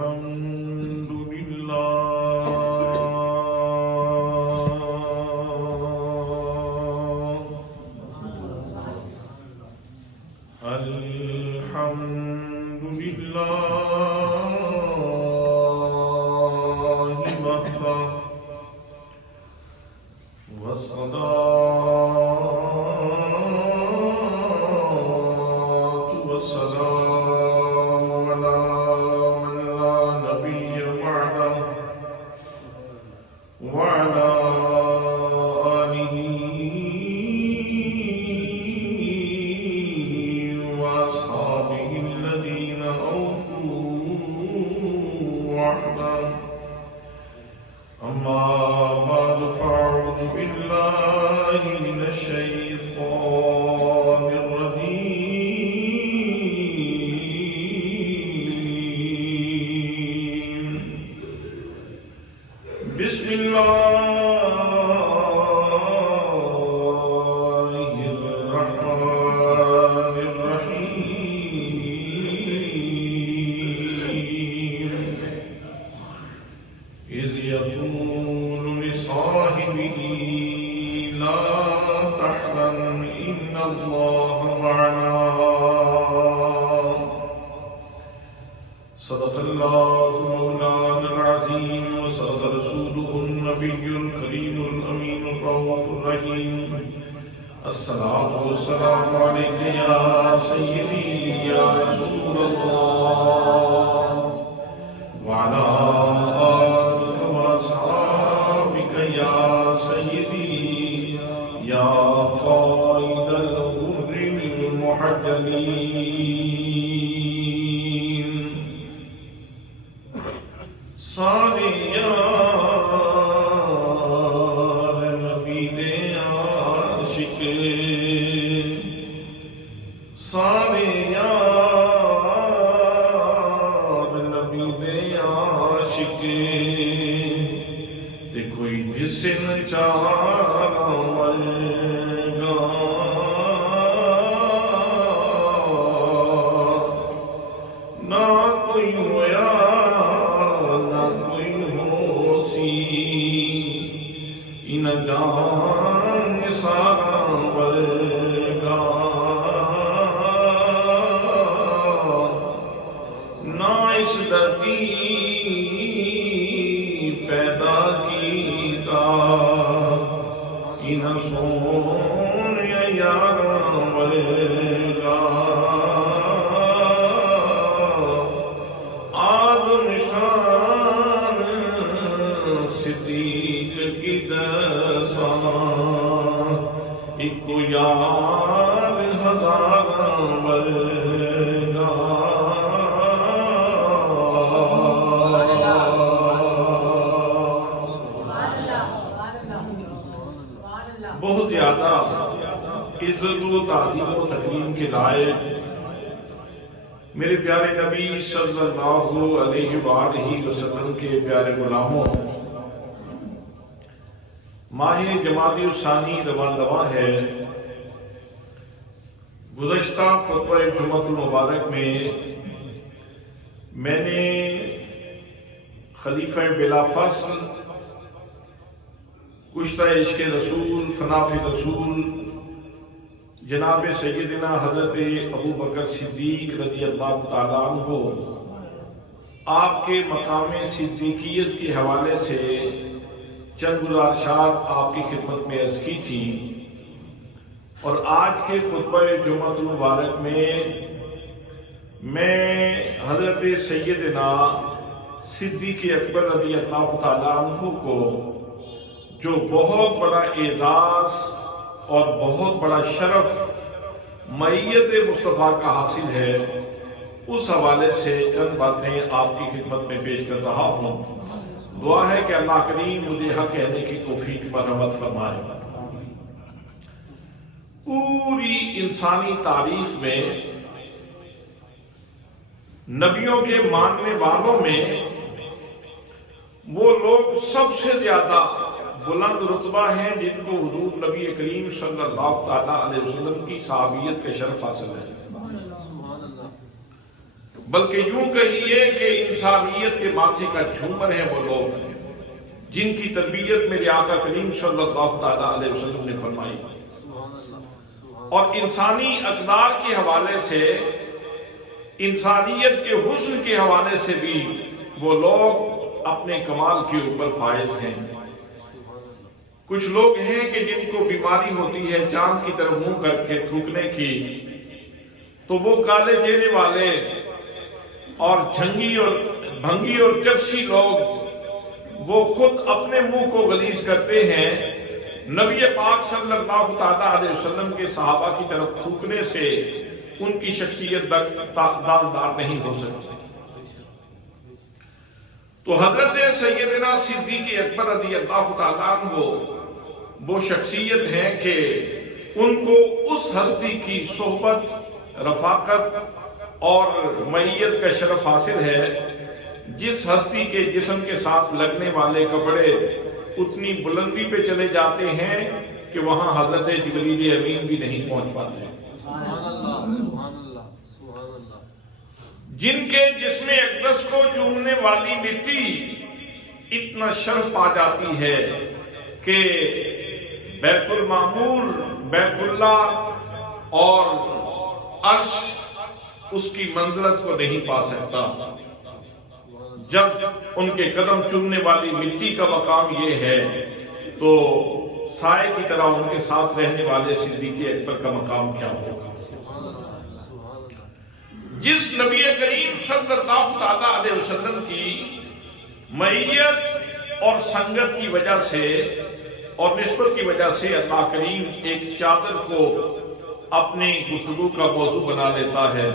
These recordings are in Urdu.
الحمد لله الحمد لله وحده والصلاة والسلام على من لا نبي بعده وعلى آله وأصحابه الذين أوفوا وحده. أما بعد فأعوذ بالله من الشيطان الرجيم. بسم الله الرحمن الرحيم. إذ يقول لصاحبه لا تحزن إن الله معنا. صدق الله مولانا العظيم وصدق رسوله النبي الكريم الأمين الرؤوف الرحيم. الصلاة والسلام عليك يا سيدي يا رسول الله وعلى آلك وأصحابك يا سيدي يا قائد الغر المحجلين. سارے یار نبی دے عاشق، سارے یار نبی دے عاشق، تے کوئی جسن چارا ورگا نہ کوئی ہویا نہ کوئی ہو سی، ان جان سارا ورگا نہ اس دھرتی پیدا کیتا، ان سونے یاراں ورگا آدم شان صدیق کی دساں، ایکو یار ہزاراں ورگا. بہت زیادہ عزت و تعظیم و تکریم کے لائق میرے پیارے نبی صلی اللہ علیہ وآلہ وسلم کے پیارے غلاموں، ماہ جمادی الثانی رواں ہے. گزشتہ خطبہ جمعۃ المبارک میں میں نے خلیفہ بلا فصل کشتہ عشق رسول فناف رسول جناب سیدنا حضرت ابو بکر صدیق رضی اللہ تعالیٰ عنہ آپ کے مقام صدیقیت کے حوالے سے چند گزارشات آپ کی خدمت میں عرض کی تھی. اور آج کے خطبہ جمعۃ المبارک میں حضرت سیدنا صدیق اکبر رضی اللہ تعالیٰ عنہ کو جو بہت بڑا اعزاز اور بہت بڑا شرف معیت مصطفیٰ کا حاصل ہے، اس حوالے سے چند باتیں آپ کی خدمت میں پیش کر رہا ہوں. دعا ہے کہ اللہ کریم مجھے حق کہنے کی توفیق مرحمت فرمائے. پوری انسانی تاریخ میں نبیوں کے ماننے والوں میں وہ لوگ سب سے زیادہ بلند رتبہ ہیں جن کو حضور نبی کریم صلی اللہ تعالیٰ علیہ وسلم کی صحابیت کا شرف حاصل ہے. بلکہ یوں کہیے کہ انسانیت کے ماتھے کا جھومر ہے وہ لوگ جن کی تربیت میرے آقا کریم صلی اللہ تعالی علیہ وسلم نے فرمائی، اور انسانی اقدار کے حوالے سے، انسانیت کے حسن کے حوالے سے بھی وہ لوگ اپنے کمال کے اوپر فائز ہیں۔ کچھ لوگ ہیں کہ جن کو بیماری ہوتی ہے چاند کی طرف منہ کر کے تھوکنے کی، تو وہ کالے چہرے والے اور جھنگی اور بھنگی اور چرسی لوگ وہ خود اپنے منہ کو غلیظ کرتے ہیں، نبی پاک صلی اللہ تعالی علیہ وسلم کے صحابہ کی طرف تھوکنے سے ان کی شخصیت داغدار نہیں ہو سکتی۔ تو حضرت سیدنا صدیق اکبر رضی اللہ تعالیٰ عنہ وہ شخصیت ہے کہ ان کو اس ہستی کی صحبت، رفاقت اور معیت کا شرف حاصل ہے جس ہستی کے جسم کے ساتھ لگنے والے کپڑے اتنی بلندی پہ چلے جاتے ہیں کہ وہاں حضرت جبریل امین بھی نہیں پہنچ پاتے، جن کے جسم اقدس کو چومنے والی مٹی اتنا شرف پا جاتی ہے کہ بیت المعمور، بیت اللہ اور عرش اس کی منزلت کو نہیں پا سکتا۔ جب ان کے قدم چومنے والی مٹی کا مقام یہ ہے تو سائے کی طرح ان کے ساتھ رہنے والے صدیق اکبر کا مقام کیا ہوگا؟ جس نبی کریم صلی اللہ تعالی علیہ وسلم کی معیت اور سنگت کی وجہ سے اور نسبت کی وجہ سے اللہ کریم ایک چادر کو اپنی گفتگو کا موضوع بنا لیتا ہے،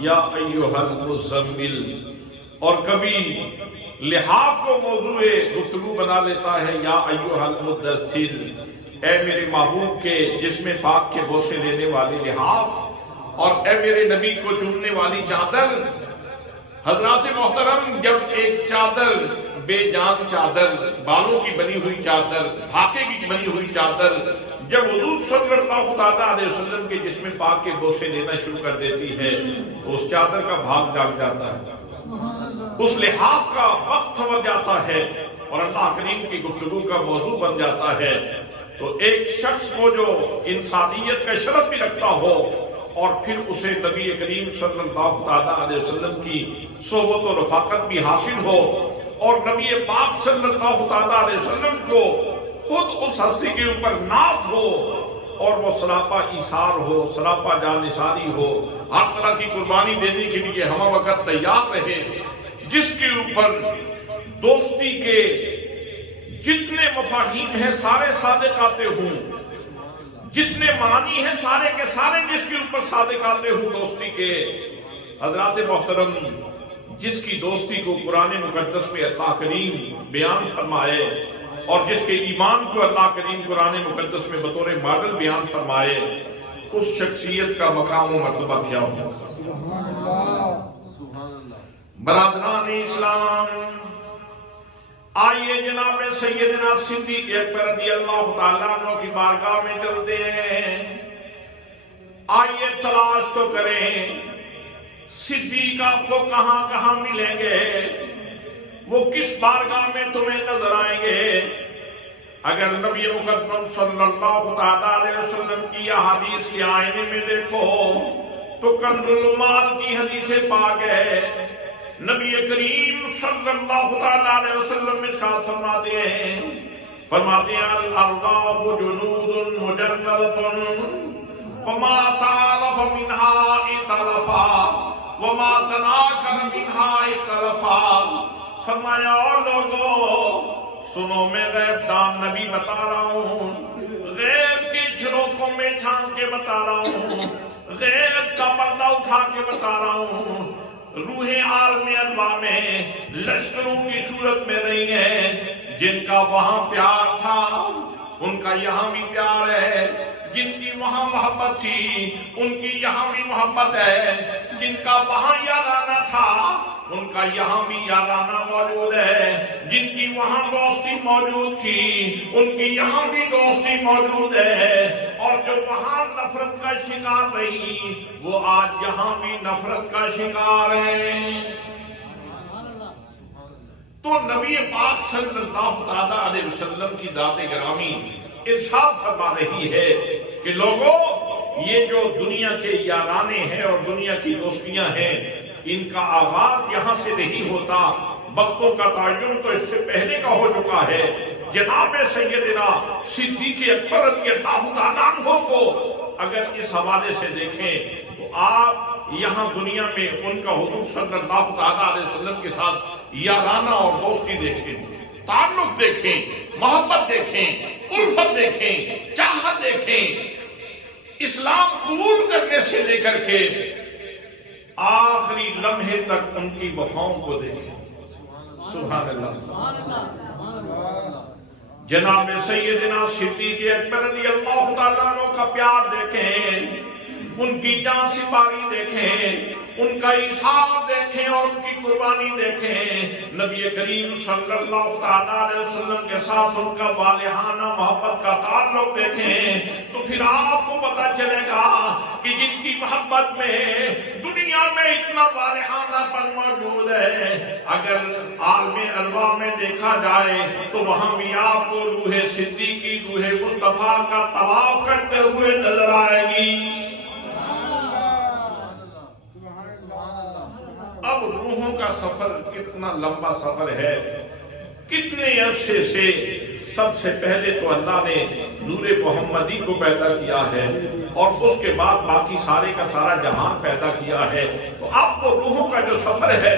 یا ایھا المزمل، اور کبھی لحاف کو موضوع گفتگو بنا لیتا ہے، یا ایھا المدثر، اے میرے محبوب کے جسم پاک کے بوسے لینے والے لحاف، اور اے میرے نبی کو چومنے والی چادر۔ حضرات محترم، جب ایک چادر، بے جان چادر، بالوں کی بنی ہوئی چادر، دھاگے کی بنی ہوئی چادر جب حضور صلی اللہ تعالی علیہ وسلم کے جسم پاک کے بوسے لینا شروع کر دیتی ہے تو اس چادر کا بھاگ جاگ جاتا ہے، اس لحاف کا وقت سمجھ جاتا ہے اور اللہ کریم کی گفتگو کا موضوع بن جاتا ہے۔ تو ایک شخص کو جو انسانیت کا شرف بھی رکھتا ہو اور پھر اسے نبی کریم صلی اللہ تعالی علیہ وسلم کی صحبت و رفاقت بھی حاصل ہو، اور نبی پاک صلی اللہ تعالی علیہ وسلم کو خود اس ہستی کے اوپر ناز ہو اور وہ سراپا ایثار ہو، سراپا جانثاری ہو، ہر طرح کی قربانی دینے کے لیے ہمہ وقت تیار رہے، جس کے اوپر دوستی کے جتنے مفاہیم ہیں سارے صادق آتے ہوں، جتنے معنی ہیں سارے کے سارے جس کے اوپر صادق آتے ہوں دوستی کے۔ حضرات محترم، جس کی دوستی کو قرآن مقدس میں اللہ کریم بیان فرمائے اور جس کے ایمان کو اللہ کریم قرآن مقدس میں بطور ماڈل بیان فرمائے، اس شخصیت کا مقام و مرتبہ کیا ہو؟ برادران اسلام، آئیے جناب سیدنا صدیق اکبر رضی اللہ تعالیٰ عنہ کی بارگاہ میں چلتے ہیں، آئیے تلاش تو کریں صدیق آپ کو کہاں کہاں ملیں گے، وہ کس بارگاہ میں تمہیں نظر آئیں گے۔ اگر نبی مقدم صلی اللہ تعالیٰ علیہ وسلم کی احادیث کے آئینے میں دیکھو تو کنز المال کی حدیث پاک ہے، نبی کریم صلی اللہ تعالیٰ علیہ وسلم ارشاد فرماتے ہیں الارواح جنود مجندۃ فما تعارف منها ائتلفا وما تناکر منها اختلفا۔ فرمایا اور لوگوں سنو، میں غیب دان نبی بتا رہا ہوں، غیب کی جھروکوں میں چھان کے بتا رہا ہوں، غیب کا پردہ اٹھا کے بتا رہا ہوں، روح عالم ارواح میں لشکروں کی صورت میں رہی ہے، جن کا وہاں پیار تھا ان کا یہاں بھی پیار ہے، جن کی وہاں محبت تھی ان کی یہاں بھی محبت ہے، جن کا وہاں یارانہ تھا ان کا یہاں بھی یارانہ موجود ہے، جن کی وہاں دوستی موجود تھی ان کی یہاں بھی دوستی موجود ہے، اور جو وہاں نفرت کا شکار رہی وہ آج یہاں بھی نفرت کا شکار ہے۔ تو نبی پاک صلی اللہ تعالی علیہ وسلم کی ذات گرامی ارشاد فرما رہی ہے کہ لوگوں یہ جو دنیا کے یارانے ہیں اور دنیا کی دوستیاں ہیں ان کا آغاز یہاں سے نہیں ہوتا، وقتوں کا تعین تو اس سے پہلے کا ہو چکا ہے۔ جناب سیدنا صدیق اکبر رضی اللہ تعالیٰ عنہ کو اگر اس حوالے سے دیکھیں تو آپ یہاں دنیا میں ان کا حضور صلی اللہ تعالیٰ علیہ وسلم کے ساتھ یارانہ اور دوستی دیکھیں، تعلق دیکھیں، محبت دیکھیں، الفت دیکھیں، چاہت دیکھیں، اسلام قبول کرنے سے لے کر کے آخری لمحے تک ان کی وفاؤں کو دیکھیں۔ سبحان اللہ۔ جناب سیدنا صدیق اکبر رضی اللہ تعالیٰ عنہ کا پیار دیکھیں، ان کی جاں سپاری دیکھیں، ان کا ایثار دیکھیں اور ان کی قربانی دیکھیں، نبی کریم صلی اللہ تعالیٰ علیہ وسلم کے ساتھ ان کا والہانہ محبت کا تعلق دیکھیں تو پھر آپ کو پتہ چلے گا کہ جن کی محبت میں دنیا میں اتنا والہانہ پن موجود ہے، اگر عالم ارواح میں دیکھا جائے تو وہاں بھی آپ کو روح صدیقی، روح مصطفیٰ کا طواف کرتے ہوئے نظر آئے گی۔ اب روحوں کا سفر کتنا لمبا سفر ہے، کتنے عرصے سے سب سے پہلے تو اللہ نے نور محمدی کو پیدا کیا ہے اور اس کے بعد باقی سارے کا سارا جہان پیدا کیا ہے، تو اب وہ روحوں کا جو سفر ہے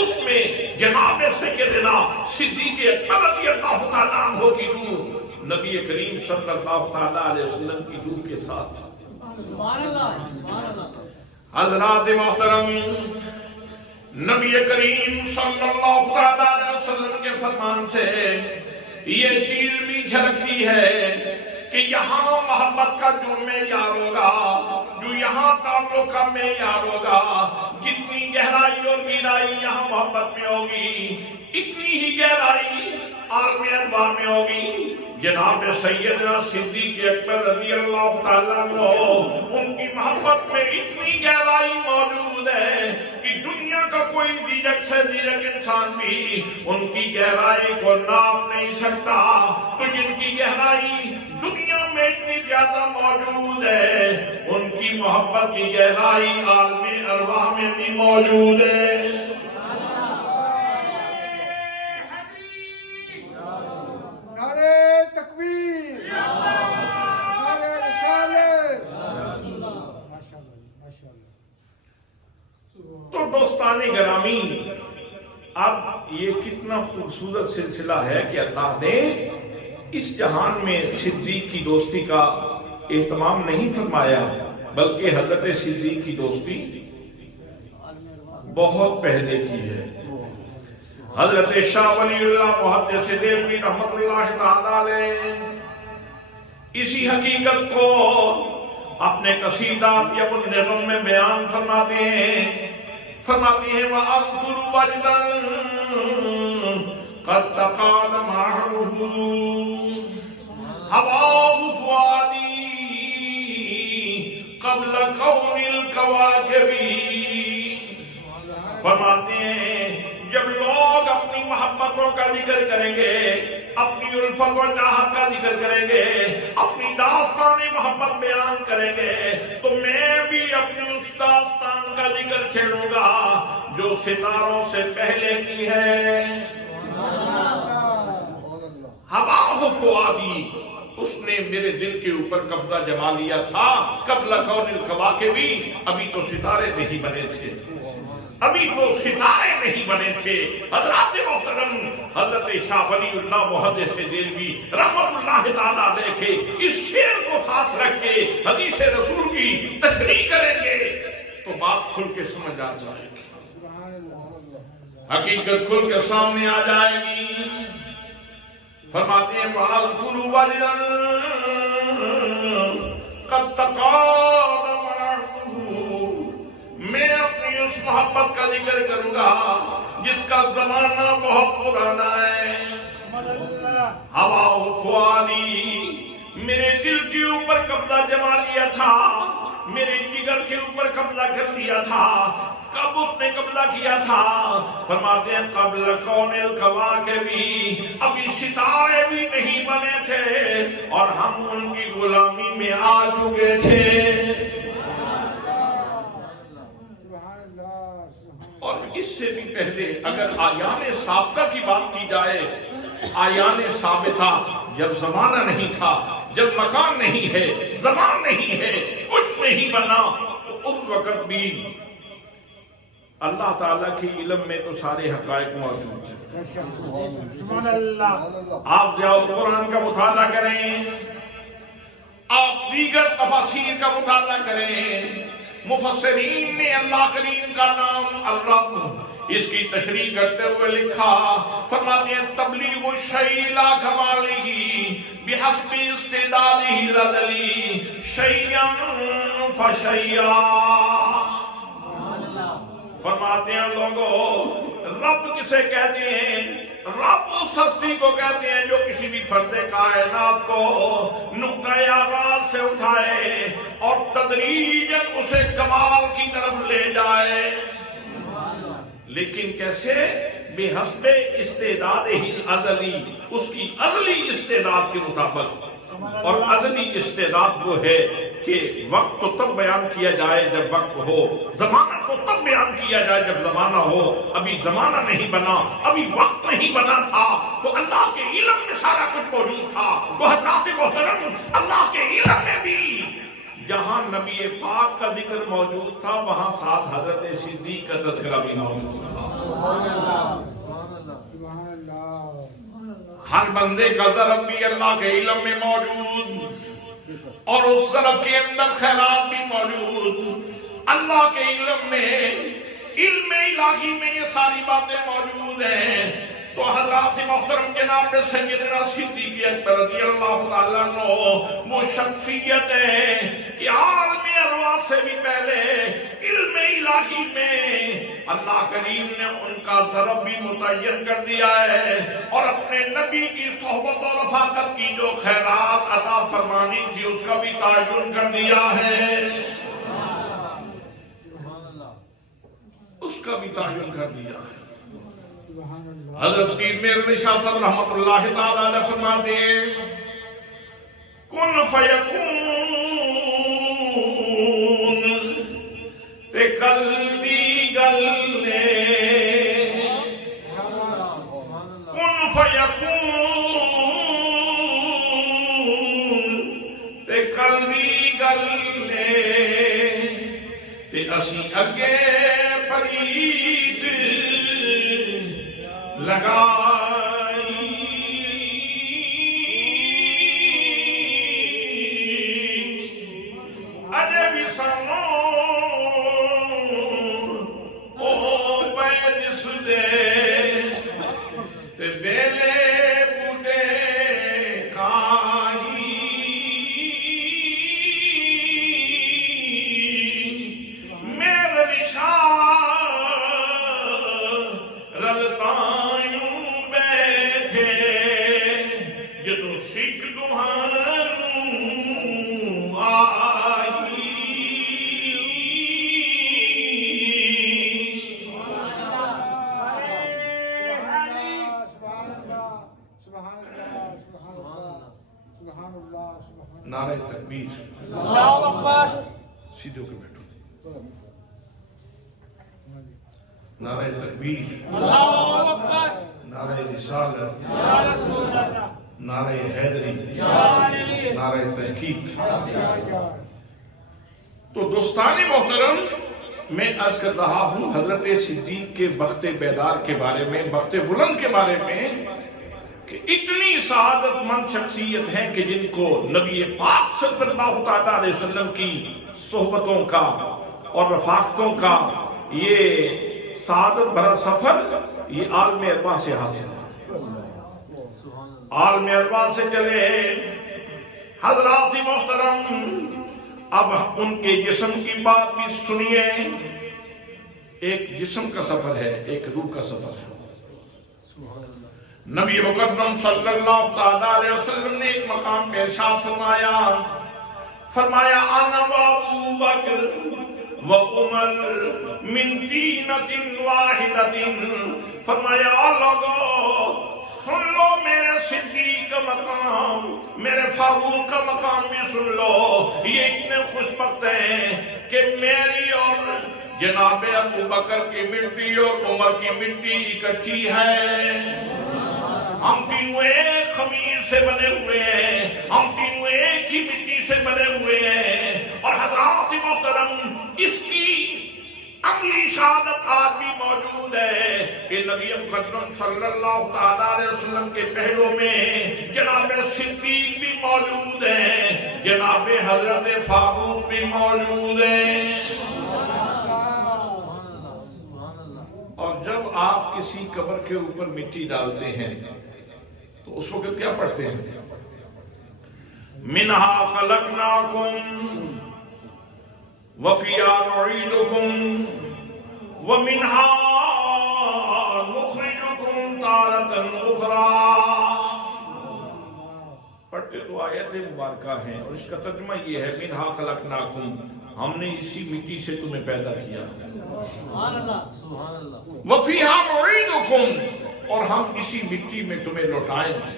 اس میں جناب سیدنا صدیق اکبر رضی اللہ تعالیٰ عنہ کی روح نبی کریم صلی اللہ تعالیٰ علیہ وسلم کی روح کے ساتھ۔ حضرات محترم، نبی کریم صلی اللہ علیہ وسلم کے فرمان سے یہ چیز بھی جھلکتی ہے کہ یہاں محبت کا جو معیار ہوگا، جو یہاں تعلق کا معیار ہوگا، جتنی گہرائی اور گہرائی یہاں محبت میں ہوگی اتنی ہی گہرائی عالم ارواح میں ہوگی۔ جناب سیدنا صدیق اکبر رضی اللہ تعالیٰ عنہ ان کی محبت میں اتنی گہرائی موجود ہے کہ دنیا کا کوئی زیرک سے زیرک انسان بھی ان کی گہرائی کو ناپ نہیں سکتا۔ تو جن کی گہرائی دنیا میں اتنی زیادہ موجود ہے ان کی محبت کی گہرائی عالم ارواح میں بھی موجود ہے۔ تو دوستان گرامی، اب یہ کتنا خوبصورت سلسلہ ہے کہ اللہ نے اس جہان میں صدیق کی دوستی کا اہتمام نہیں فرمایا، بلکہ حضرت صدیق کی دوستی بہت پہلے کی ہے۔ حضرت شاہ ولی اللہ محدث دہلوی رحمت اللہ تعالی علیہ اسی حقیقت کو اپنے قصیدہ اطیب النظم میں بیان فرماتے ہیں وَأَذْكُرُ وَجْدًا قَدْ تَقَادَمَ عَهْدُهُ هَوَاهُ فُؤَادِي قَبْلَ كَوْنِ الْكَوَاكِبِ۔ فرماتے ہیں جب لوگ اپنی محبتوں کا ذکر کریں گے، اپنی الفت و چاہت کا ذکر کریں گے، اپنی داستان محبت بیان کریں گے، تو میں بھی اپنی اس داستان کا ذکر چھیڑوں گا جو ستاروں سے پہلے کی ہے۔ ہواہ فؤادی، اس نے میرے دل کے اوپر قبضہ جما لیا تھا، قبل کون الکواکب، ابھی تو ستارے نہیں بنے تھے، ابھی تو ستارے نہیں بنے تھے۔ حضرات محترم، حضرت شاہ ولی اللہ محدث دہلوی رحمت اللہ تعالیٰ علیہ کے اس شعر کو ساتھ رکھ کے حدیث رسول کی تشریح کریں گے تو بات کھل کے سمجھ آ جائے گی، حقیقت کھل کے سامنے آ جائے گی۔ فرماتے ہیں وَأَذْكُرُ وَجْدًا قَدْ تَقَادَمَ عَهْدُهُ، میں اپنی اس محبت کا ذکر کروں گا جس کا زمانہ بہت پرانا ہے۔ ہوا فؤادی، میرے دل کے اوپر قبضہ جما لیا تھا، میرے جگر کے اوپر قبضہ کر لیا تھا۔ کب اس نے قبضہ کیا تھا؟ فرماتے ہیں قبل کون الکواکب، ابھی ستارے بھی نہیں بنے تھے اور ہم ان کی غلامی میں آ چکے تھے۔ اور اس سے بھی پہلے اگر آیان سابقہ کی بات کی جائے، آیان ثابتہ جب زمانہ نہیں تھا، جب مکان نہیں ہے، زمان نہیں ہے، کچھ نہیں بنا، تو اس وقت بھی اللہ تعالیٰ کے علم میں تو سارے حقائق موجود ہیں۔ سبحان اللہ۔ آپ جاؤ قرآن کا مطالعہ کریں، آپ دیگر تفاسیر کا مطالعہ کریں، مفسرین نے اللہ کریم کا نام الرب اس کی تشریح کرتے ہوئے لکھا، فرماتے ہیں تبلیغ الشیء لا کمالہ بحسب استعدادہ العدلی شیئا فشیئا۔ فرماتے ہیں لوگوں، رب کسے کہتے ہیں؟ رب اس ہستی کو کہتے ہیں جو کسی بھی فرد کائنات کو نقطۂ آغاز سے اٹھائے اور تدریجاً اسے کمال کی طرف لے جائے۔ لیکن کیسے؟ بے حسب استعداد ہی ازلی، اس کی ازلی استعداد کے مطابق۔ اور ازلی استعداد وہ ہے کہ وقت تو تب بیان کیا جائے جب وقت ہو، زمانہ تو تب بیان کیا جائے جب زمانہ ہو۔ ابھی زمانہ نہیں بنا، ابھی وقت نہیں بنا تھا، تو اللہ کے علم میں سارا کچھ موجود تھا۔ تو حضرات محترم، اللہ کے علم میں بھی جہاں نبی پاک کا ذکر موجود تھا، وہاں ساتھ حضرت صدیق کا تذکرہ بھی موجود تھا۔ ہر بندے کا ضرب بھی اللہ کے علم میں موجود، اور اس ضرب کے اندر خیرات بھی موجود۔ اللہ کے علم میں، علم الہی میں یہ ساری باتیں موجود ہیں۔ تو حضرات محترم جناب سیدنا صدیق اکبر رضی اللہ تعالیٰ عنہ وہ شخصیت ہے کہ عالم ارواح سے بھی پہلے علم الہی میں اللہ کریم نے ان کا ضرب بھی متعین کر دیا ہے، اور اپنے نبی کی صحبت اور رفاقت کی جو خیرات عطا فرمانی تھی اس کا بھی تعین کر دیا ہے، اس کا بھی تعین کر دیا ہے۔ حضرت پیر میر علی شاہ صاحب رحمت اللہ تعالی علیہ فرماتے ہیں کن فیکون تے قلبی گلے، کن فیکون تے قلبی گلے، تے اسی اگے پرید لگائی، اجے بھی سنو او بیجس دے تے بیلے بوٹے کھائی، میرے نشان رلتائیوں بیٹھے جدو سکھ دہانوں آئی، نعرہ تکبیر، اللہ اکبر، سیدھے ہو کے بیٹھو، نعرہ تکبیر، اللہ اکبر، نعرہ رسالت، یا رسول اللہ، نعرہ حیدری، نعرہ تحقیق۔ تو دوستان محترم، میں عرض کر رہا ہوں حضرت صدیق کے بخت بیدار کے بارے میں، بخت بلند کے بارے میں، کہ اتنی سعادت مند شخصیت ہیں کہ جن کو نبی پاک صلی اللہ علیہ وسلم کی صحبتوں کا اور رفاقتوں کا یہ سعادت بھرا سفر یہ عالم ارواح سے حاصل ہے۔ عالم ارواح سے چلے حضرات محترم، اب ان کے جسم کی بات بھی سنیے۔ ایک جسم کا سفر ہے، ایک روح کا سفر ہے۔ نبی مقدم صلی اللہ تعالیٰ علیہ وسلم نے ایک مقام پہ ارشاد فرمایا انا و ابو بکر و عمر من طینۃ واحدۃ، فرمایا لوگو سن لو میرے صدیق کا مقام، میرے فاروق کا مقام بھی سن لو، یہ اتنے خوش بخت ہیں کہ میری اور جناب ابو بکر کی مٹی اور عمر کی مٹی اکٹھی ہے، ہم تینوں ایک خمیر سے بنے ہوئے ہیں، ہم تینوں ایک ہی مٹی سے بنے ہوئے ہیں۔ اور حضرات محترم اس کی عملی شہادت آج بھی موجود ہے کہ نبی مقدم صلی اللہ تعالیٰ علیہ وسلم کے پہلو میں جناب صدیق بھی موجود ہیں، جناب حضرت فاروق بھی موجود ہیں۔ اور جب آپ کسی قبر کے اوپر مٹی ڈالتے ہیں تو اس وقت کیا پڑھتے ہیں؟ منہا خلقناکم وفیہا نعیدکم ومنہا نخرجکم تارۃ اخری۔ پڑھتے تو آیت مبارکہ ہیں اور اس کا ترجمہ یہ ہے منہا خلقناکم، ہم نے اسی مٹی سے تمہیں پیدا کیا، وفیہا نعیدکم، اور ہم اسی مٹی میں تمہیں لوٹائیں گے،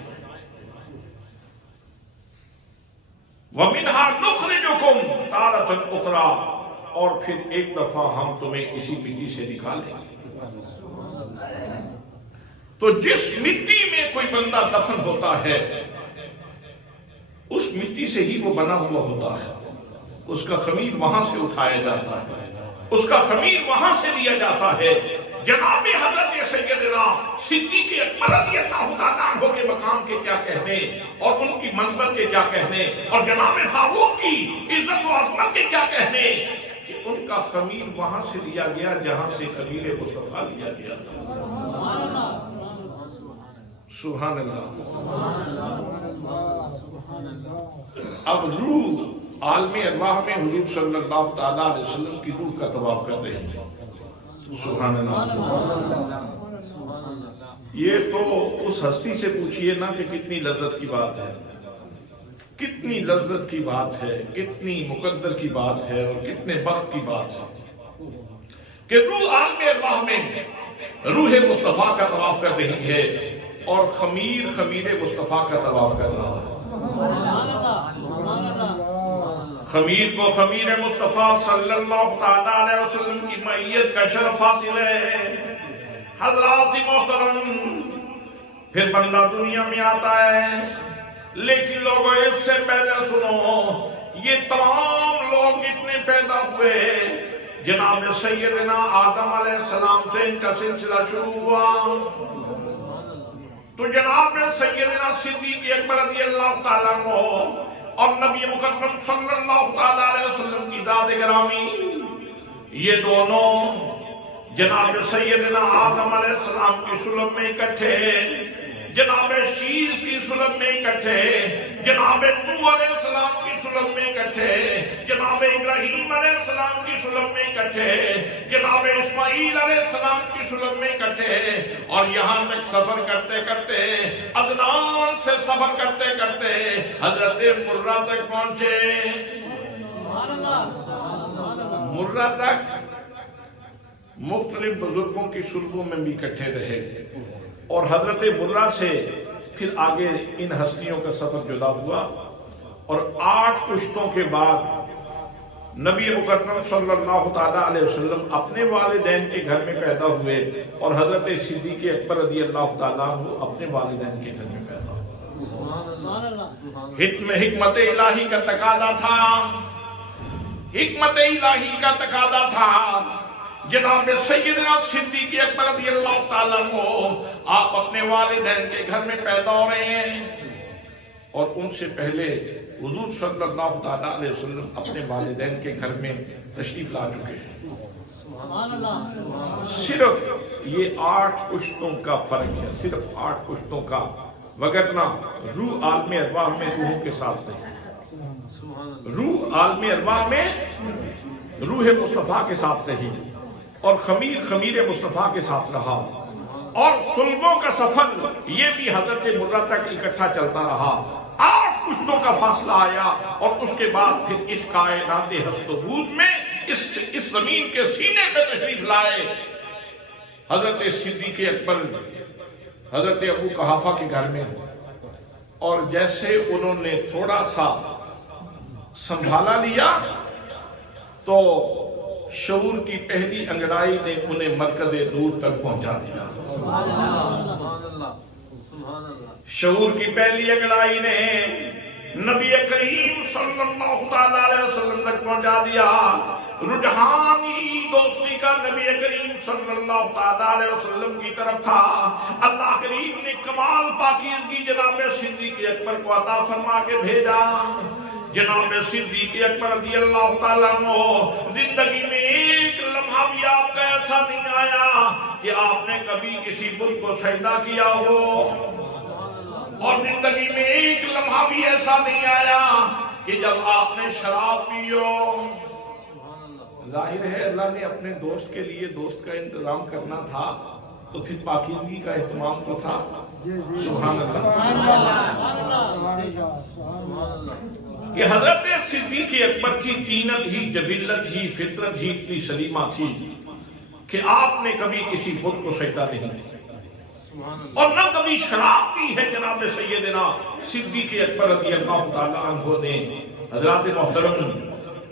وَمِنْهَا نُخْرِجُكُمْ تَارَةً أُخْرَى، اور پھر ایک دفعہ ہم تمہیں اسی مٹی سے نکالیں گے۔ تو جس مٹی میں کوئی بندہ دفن ہوتا ہے اس مٹی سے ہی وہ بنا ہوا ہوتا ہے، اس کا خمیر وہاں سے اٹھایا جاتا ہے، اس کا خمیر وہاں سے لیا جاتا ہے۔ جناب حضرت سیدنا صدیق اکبر رضی اللہ تعالیٰ عنہ کے مقام کے کیا کہنے اور ان کی منزلت کے کیا کہنے، اور جناب فاروق کی عزت و عظمت کے کیا کہنے کہ ان کا خمیر وہاں سے لیا گیا جہاں سے خمیر مصطفیٰ لیا گیا تھا۔ سبحان اللہ۔ اب روح عالم ارواح میں حضور صلی اللہ تعالیٰ علیہ وسلم کی روح کا طواف کر رہے ہیں۔ سبحان اللہ۔ یہ تو اس ہستی سے پوچھئے نا کہ کتنی لذت کی بات ہے، کتنی لذت کی بات ہے، کتنی مقدر کی بات ہے اور کتنے بخت کی بات ہے کہ روح عالم ارواح میں روح مصطفیٰ کا طواف کر رہی ہے اور خمیر مصطفیٰ کا طواف کر رہا ہے۔ خمیر کو خمیر مصطفیٰ صلی اللہ تعالیٰ علیہ وسلم کی معیت کا شرف حاصل ہے۔ حضرات محترم، پھر بندہ دنیا میں آتا ہے، لیکن لوگوں اس سے پہلے سنو، یہ تمام لوگ اتنے پیدا ہوئے، جناب سیدنا آدم علیہ السلام سے ان کا سلسلہ شروع ہوا، تو جناب سیدنا صدیق اکبر رضی اللہ تعالیٰ عنہ اور نبی مقدم صلی اللہ تعالیٰ علیہ وسلم کی ذات گرامی، یہ دونوں جناب سیدنا آدم علیہ السلام کی صلب میں اکٹھے، جناب شیش کی صلب میں اکٹھے، جناب نوح علیہ السلام کی صلب میں اکٹھے، جناب ابراہیم علیہ السلام کی صلب میں اکٹھے، جناب اسماعیل علیہ السلام کی صلب میں اکٹھے، اور یہاں تک سفر کرتے کرتے، عدنان سے سفر کرتے کرتے حضرت مرہ تک پہنچے۔ مرہ تک مختلف بزرگوں کی صلبوں میں بھی اکٹھے رہے، اور حضرت مرہ سے پھر آگے ان ہستیوں کا سفر جدا ہوا، اور 8 پشتوں کے بعد نبی مکرم صلی اللہ تعالیٰ علیہ وسلم اپنے والدین کے گھر میں پیدا ہوئے، اور حضرت صدیق اکبر رضی اللہ تعالیٰ عنہ اپنے والدین کے گھر میں پیدا ہوئے۔ حکمت الہی کا تقاضا تھا، حکمت الہی کا تقاضا تھا، جناب سیدنا صدیق اکبر رضی اللہ تعالیٰ عنہ آپ اپنے والدین کے گھر میں پیدا ہو رہے ہیں، اور ان سے پہلے حضور صلی اللہ تعالیٰ علیہ وسلم اپنے والدین کے گھر میں تشریف لا چکے ہیں۔ صرف یہ 8 پشتوں کا فرق ہے، صرف 8 پشتوں کا، وگرنہ روح عالم ارواح میں روحوں کے ساتھ رہی، روح عالم ارواح میں روح مصطفیٰ کے ساتھ رہی، اور خمیر مصطفیٰ کے ساتھ رہا، اور صلبوں کا سفر یہ بھی حضرت مرہ تک اکٹھا چلتا رہا. 8 پشتوں کا فاصلہ آیا اور اس کے بعد پھر اس کائنات ہست و بود میں اس زمین کے سینے پہ تشریف لائے حضرت صدیق اکبر حضرت ابو قحافہ کے گھر میں. اور جیسے انہوں نے تھوڑا سا سنبھالا لیا تو شعور کی پہلی انگڑائی نے انہیں مرکز نور تک پہنچا دیا. شعور کی پہلی انگڑائی نے نبی کریم صلی اللہ علیہ وسلم تک پہنچا دیا. رجحانی دوستی کا نبی کریم صلی اللہ علیہ وسلم کی طرف تھا. اللہ کریم نے کمال پاکیزگی جناب صدیق اکبر کو عطا فرما کے بھیجا. جناب صدیق اکبر رضی اللہ تعالیٰ عنہ زندگی میں ایک لمحہ بھی آپ کا ایسا نہیں آیا کہ آپ نے کبھی کسی بت کو سجدہ کیا ہو، اور زندگی میں ایک لمحہ بھی ایسا نہیں آیا کہ جب آپ نے شراب پی ہو. ظاہر ہے اللہ نے اپنے دوست کے لیے دوست کا انتظام کرنا تھا تو پھر پاکیزگی کا اہتمام تو تھا. سبحان اللہ. کہ حضرت صدیق اکبر کی طینت ہی، جبلت ہی، فطرت ہی اتنی سلیمہ تھی کہ آپ نے کبھی کسی بت کو سجدہ نہیں کیا اور نہ کبھی شراب پی ہے جناب سیدنا صدیق اکبر رضی اللہ تعالیٰ عنہ نے. حضرات محترم،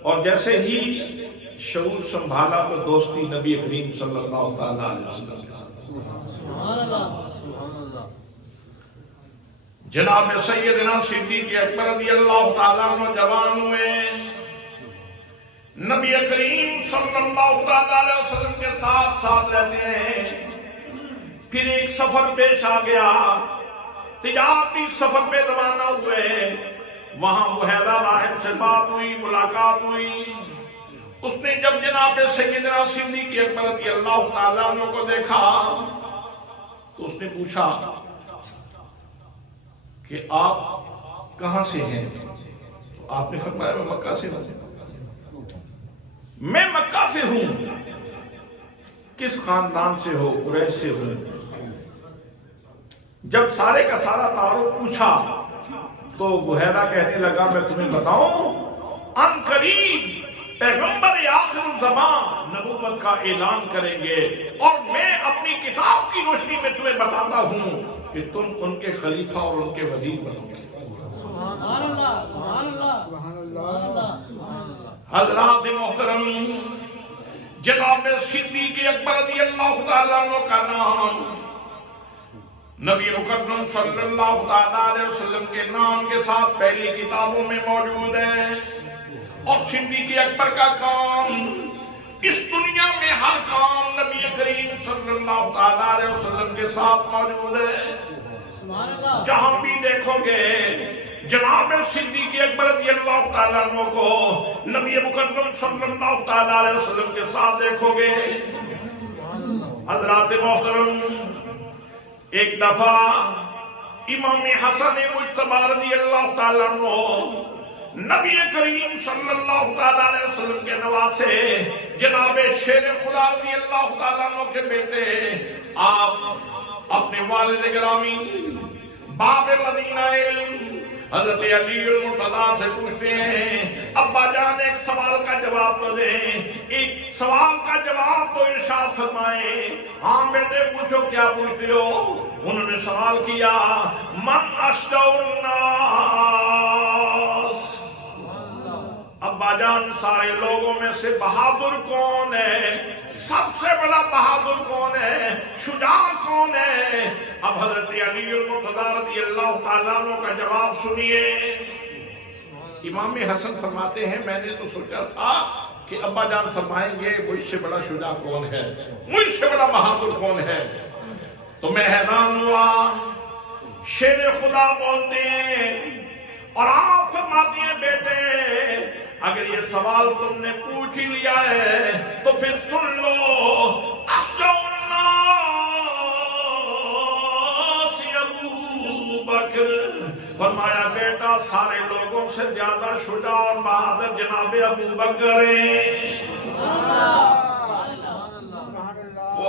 اور جیسے ہی شعور سنبھالا تو دوستی نبی کریم صلی اللہ تعالیٰ علیہ وسلم کے ساتھ. جناب سیدنا صدیق اکبر رضی اللہ تعالیٰ عنہ جوان ہوئے، نبی کریم صلی اللہ تعالیٰ علیہ وسلم کے ساتھ ساتھ رہتے ہیں. پھر ایک سفر پیش آ گیا، تجارتی سفر پہ روانہ ہوئے. وہاں بحیرہ راہب سے بات ہوئی، ملاقات ہوئی. اس نے جب جناب سیدنا صدیق اکبر رضی اللہ تعالیٰ عنہ کو دیکھا تو اس نے پوچھا کہ آپ کہاں سے ہیں؟ تو آپ نے فرمایا میں مکہ سے ہوں. میں مکہ سے ہوں. کس خاندان سے ہو؟ قریش سے ہوں. جب سارے کا سارا تعارف پوچھا تو بحیرہ کہنے لگا میں تمہیں بتاؤں، ان قریب پیغمبر آخر الزمان نبوت کا اعلان کریں گے اور میں اپنی کتاب کی روشنی میں تمہیں بتاتا ہوں کہ تم ان کے خلیفہ اور ان کے وزیر بنو گے. سبحان اللہ، سبحان اللہ، سبحان اللہ. حضرات محترم، جناب صدیق اکبر رضی اللہ تعالیٰ عنہ کا نام نبی مکرم صلی اللہ تعالیٰ علیہ وسلم کے نام کے ساتھ پہلی کتابوں میں موجود ہے. اور صدیق اکبر کا کام، اس دنیا میں ہر کام نبی کریم صلی اللہ تعالیٰ علیہ وسلم کے ساتھ موجود ہے. جہاں بھی دیکھو گے جناب صدیق اکبر رضی اللہ تعالیٰ عنہ کو نبی مکرم صلی اللہ تعالیٰ علیہ وسلم کے ساتھ دیکھو گے. حضرات محترم، ایک دفعہ امام حسن مجتبی رضی اللہ تعالیٰ عنہ نبی کریم صلی اللہ تعالیٰ علیہ وسلم کے نواسے جناب شیر خدا رضی اللہ تعالیٰ عنہ کے بیٹے، آپ اپنے والد گرامی باب مدینہ علم حضرت علی المرتضیٰ سے پوچھتے ہیں ابا جان ایک سوال کا جواب تو دیں، ایک سوال کا جواب تو ارشاد فرمائیں. ہاں بیٹے پوچھو، کیا پوچھتے ہو؟ انہوں نے سوال کیا من اشجع الناس، ابا جان سارے لوگوں میں سے بہادر کون ہے؟ سب سے بڑا بہادر کون ہے؟ شجاع کون ہے؟ اب حضرت علی المرتضیٰ رضی اللہ تعالیٰ عنہ کا جواب سنیے. امام حسن فرماتے ہیں میں نے تو سوچا تھا کہ ابا جان فرمائیں گے مجھ سے بڑا شجاع کون ہے، مجھ سے بڑا بہادر کون ہے، تو میں حیران ہوا. شیر خدا بولتے ہیں اور آپ فرماتے ہیں بیٹے اگر یہ سوال تم نے پوچھ ہی لیا ہے تو پھر سن لو. اشجع الناس ابو بکر، فرمایا بیٹا سارے لوگوں سے زیادہ شجاع اور بہادر جناب ابو بکر ہیں. وہ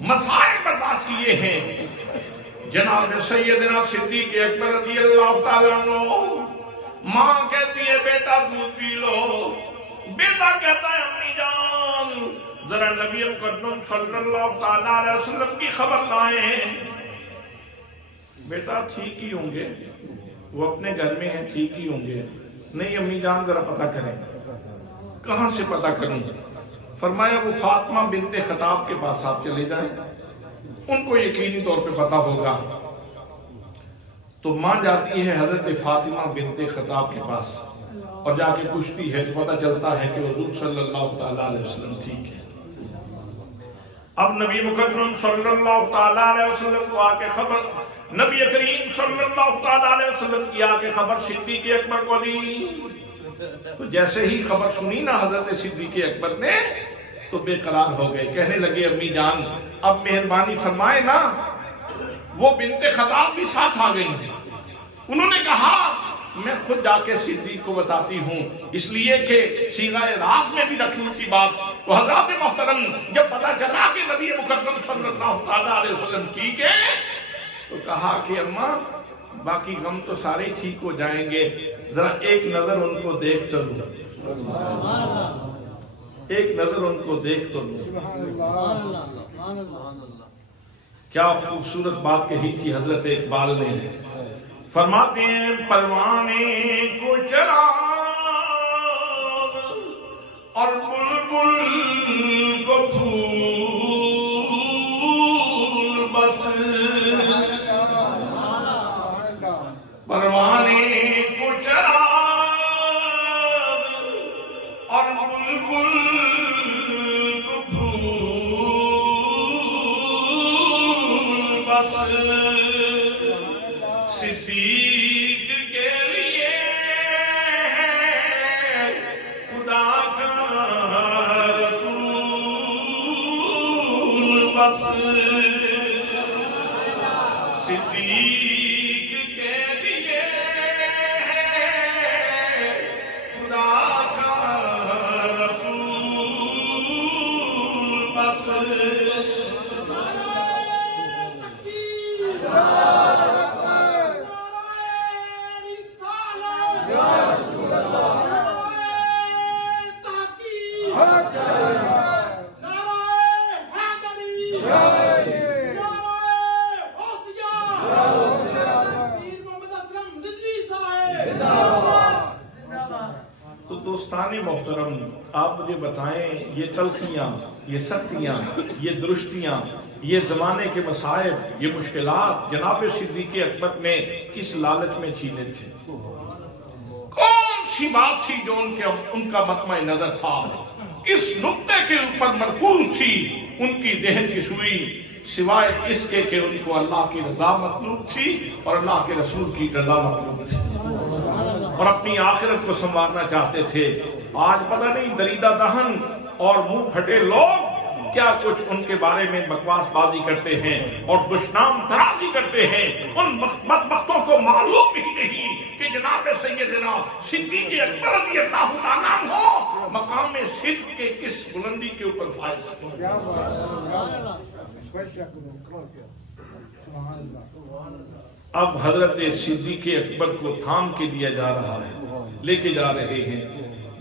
مسائل برداشت کیے ہیں۔ جناب سیدنا صدیق اکبر رضی اللہ تعالیٰ عنہ، ماں کہتی ہے بیٹا دودھ پی لو، بیٹا کہتا ہے امی جان ذرا نبی مقدم صلی اللہ تعالیٰ علیہ وسلم کی خبر لائیں۔ بیٹا ٹھیک ہی ہوں گے، وہ اپنے گھر میں ہیں، ٹھیک ہی ہوں گے۔ نہیں امی جان ذرا پتہ کریں۔ کہاں سے پتہ کروں؟ فرمایا وہ فاطمہ بنت خطاب کے پاس آپ چلے جائیں، ان کو یقینی طور پہ پتہ ہوگا۔ تو ماں جاتی ہے حضرت فاطمہ بنت خطاب کے پاس اور جا کے پوچھتی ہے تو پتہ چلتا ہے کہ حضور صلی اللہ تعالیٰ علیہ وسلم ٹھیک ہے۔ اب نبی مکرم صلی اللہ تعالیٰ علیہ وسلم کو آ کے خبر، نبی کریم صلی اللہ تعالیٰ علیہ وسلم کی آ کے خبر صدیق اکبر کو دی۔ تو جیسے ہی خبر سنی نا حضرت صدیق اکبر نے تو بے قرار ہو گئے، کہنے لگے امی جان اب مہربانی فرمائے نا۔ وہ بنت خطاب بھی ساتھ آ گئی ہیں، انہوں نے کہا میں خود جا کے صدیق کو بتاتی ہوں، اس لیے کہ صیغہ راز میں بھی رکھنی تھی بات۔ تو حضرات محترم جب پتہ چلا کہ نبی مکرم صلی اللہ تعالیٰ علیہ وسلم ٹھیک ہے تو کہا کہ اماں باقی غم تو سارے ٹھیک ہو جائیں گے، ذرا ایک نظر ان کو دیکھ تو لوں، ایک نظر ان کو دیکھ تو لوں۔ کیا خوبصورت بات کہی تھی حضرت اقبال نے۔ فرماتے ہیں پروانے کو چراغ اور بلبل کو پھول بس، پروانے کو چراغ اور بلبل کو پھول بس، صدیق کے لیے خدا کا رسول بس، صدیق کے لیے خدا کا رسول بس۔ تو دوستان محترم آپ مجھے بتائیں یہ تلخیاں، یہ سختیاں، یہ درشتیاں، یہ زمانے کے مصائب، یہ مشکلات جناب صدیق اکبر نے کس لالچ میں چھینے تھے؟ کون سی بات تھی جو ان کا مطمع نظر تھا؟ اس نقطے کے اوپر مرکوز تھی ان کی ذہن کی سوئی، سوائے اس کے کہ ان کو اللہ کی رضا مطلوب تھی اور اللہ کے رسول کی رضا مطلوب تھی اور اپنی آخرت کو سنوارنا چاہتے تھے۔ آج پتہ نہیں دریدہ دہن اور منہ پھٹے لوگ کیا کچھ ان کے بارے میں بکواس بازی کرتے ہیں اور دشنام ترازی کرتے ہیں۔ ان بدبختوں کو معلوم ہی نہیں کہ جناب سیدنا صدیق اکبر رضی اللہ تعالیٰ عنہ مقام صدق کے کس بلندی کے اوپر فائز ہیں۔ اب حضرت صدیق اکبر کو تھام کے دیا جا رہا ہے، لے کے جا رہے ہیں۔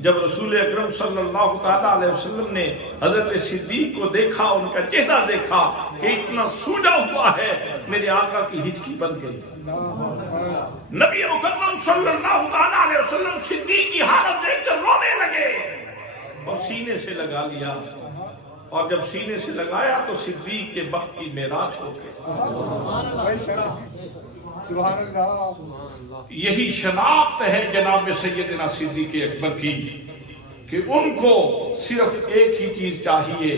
جب رسول اکرم صلی اللہ تعالیٰ علیہ وسلم نے حضرت صدیق کو دیکھا، ان کا چہرہ دیکھا کہ اتنا سوجا ہوا ہے، میرے آقا کی ہچکی بن گئی۔ نبی مکرم صلی اللہ تعالیٰ علیہ وسلم صدیق کی حالت دیکھ کر رونے لگے اور سینے سے لگا لیا، اور جب سینے سے لگایا تو صدیق کے بخت کی معراج ہو گئی۔ یہی شناخت ہے جناب سیدنا صدیق اکبر کی کہ ان کو صرف ایک ہی چیز چاہیے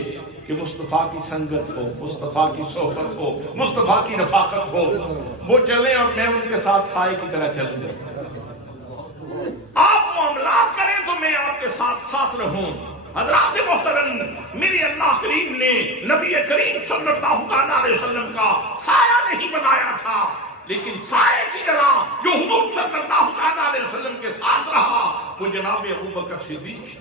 کہ مصطفیٰ کی سنگت ہو، مصطفیٰ کی صحبت ہو، مصطفیٰ کی رفاقت ہو۔ وہ چلیں اور میں ان کے ساتھ سائے کی طرح چلوں، آپ معاملات کریں تو میں آپ کے ساتھ ساتھ رہوں۔ حضرات محترم، میرے اللہ کریم نے نبی کریم صلی اللہ تعالیٰ علیہ وسلم کا سایہ نہیں بنایا تھا، لیکن سائے کی طرح جو حضور صلی اللہ تعالیٰ علیہ وسلم کے ساتھ رہا وہ جناب ابوبکر صدیق۔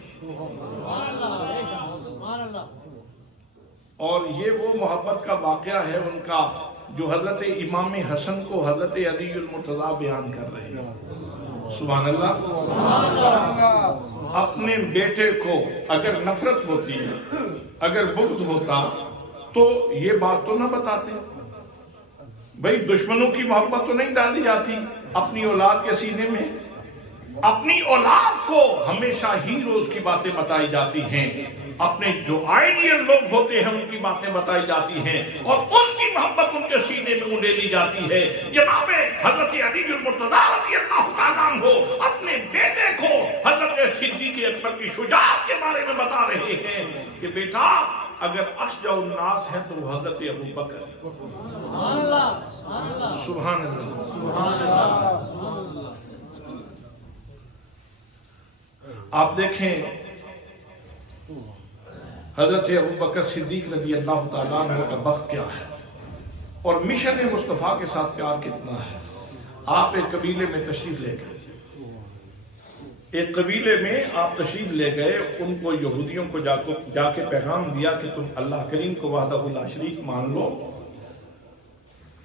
اور یہ وہ محبت کا واقعہ ہے ان کا جو حضرت امام حسن کو حضرت علی المرتضیٰ بیان کر رہے ہیں۔ سبحان اللہ۔ اپنے بیٹے کو اگر نفرت ہوتی اگر بغض ہوتا تو یہ بات تو نہ بتاتے، بھئی دشمنوں کی محبت تو نہیں ڈالی جاتی اپنی اولاد کے سینے میں۔ اپنی اولاد کو ہمیشہ ہیروز کی باتیں بتائی جاتی ہیں، اپنے جو آئیڈیل لوگ ہوتے ہیں ان کی باتیں بتائی جاتی ہیں اور ان کی محبت ان کے سینے میں اونڈیلی جاتی ہے۔ جناب حضرت علی المرتضیٰ رضی اللہ تعالیٰ عنہ اپنے بیٹے کو حضرت صدیق اکبر کی شجاعت کے بارے میں بتا رہے ہیں کہ بیٹا اگر اشجع الناس ہے تو وہ حضرت ابو بکر ہے۔ سبحان اللہ، سبحان اللہ، سبحان اللہ۔ آپ دیکھیں حضرت ابو بکر صدیق رضی اللہ تعالیٰ عنہ کا بخت کیا ہے اور مشن مصطفیٰ کے ساتھ پیار کتنا ہے۔ آپ ایک قبیلے میں تشریف لے گئے، ایک قبیلے میں آپ تشریف لے گئے، ان کو یہودیوں کو جا کے پیغام دیا کہ تم اللہ کریم کو وحدہ لا شریک مان لو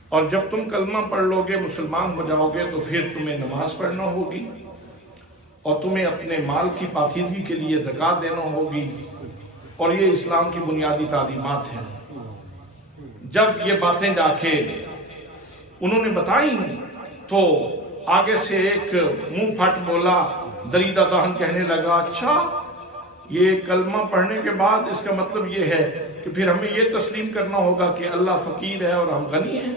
اور جب تم کلمہ پڑھ لو گے مسلمان ہو جاؤ گے تو پھر تمہیں نماز پڑھنا ہوگی اور تمہیں اپنے مال کی پاکیزگی کے لیے زکوٰۃ دینا ہوگی، اور یہ اسلام کی بنیادی تعلیمات ہیں۔ جب یہ باتیں جا کے انہوں نے بتائی تو آگے سے ایک منہ پھٹ بولا دریدہ دہن کہنے لگا، اچھا یہ کلمہ پڑھنے کے بعد اس کا مطلب یہ ہے کہ پھر ہمیں یہ تسلیم کرنا ہوگا کہ اللہ فقیر ہے اور ہم غنی ہیں۔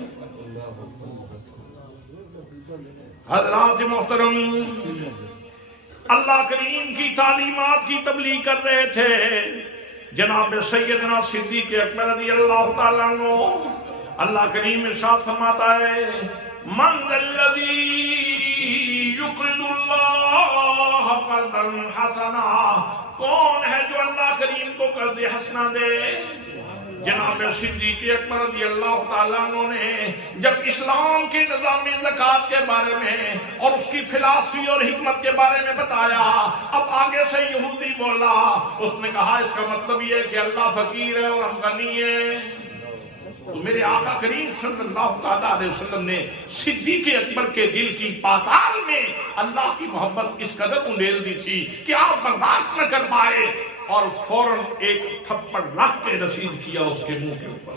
حضرات محترم اللہ کریم کی تعلیمات کی تبلیغ کر رہے تھے۔ جناب سیدنا صدیق اکبر رضی اللہ تعالیٰ عنہ، اللہ کریم ارشاد فرماتا ہے من الذی یقرض اللہ قرضا حسنا، کون ہے جو اللہ کریم کو قرض حسنا دے؟ جناب صدیق اکبر رضی اللہ تعالیٰ عنہ نے جب اسلام کے نظام زکوٰۃ کے بارے میں اور اس کی فلسفی اور حکمت کے بارے میں بتایا، اب آگے سے یہودی بولا، اس نے کہا اس کا مطلب یہ ہے کہ اللہ فقیر ہے اور ہم غنی ہیں۔ تو میرے آقا کریم صلی اللہ تعالیٰ علیہ وسلم نے صدیق اکبر کے دل کی پاتال میں اللہ کی محبت اس قدر انڈیل دی تھی کہ آپ برداشت نہ کر پائے اور فوراً ایک تھپڑ رکھ کے رسید کیا اس کے منہ کے اوپر۔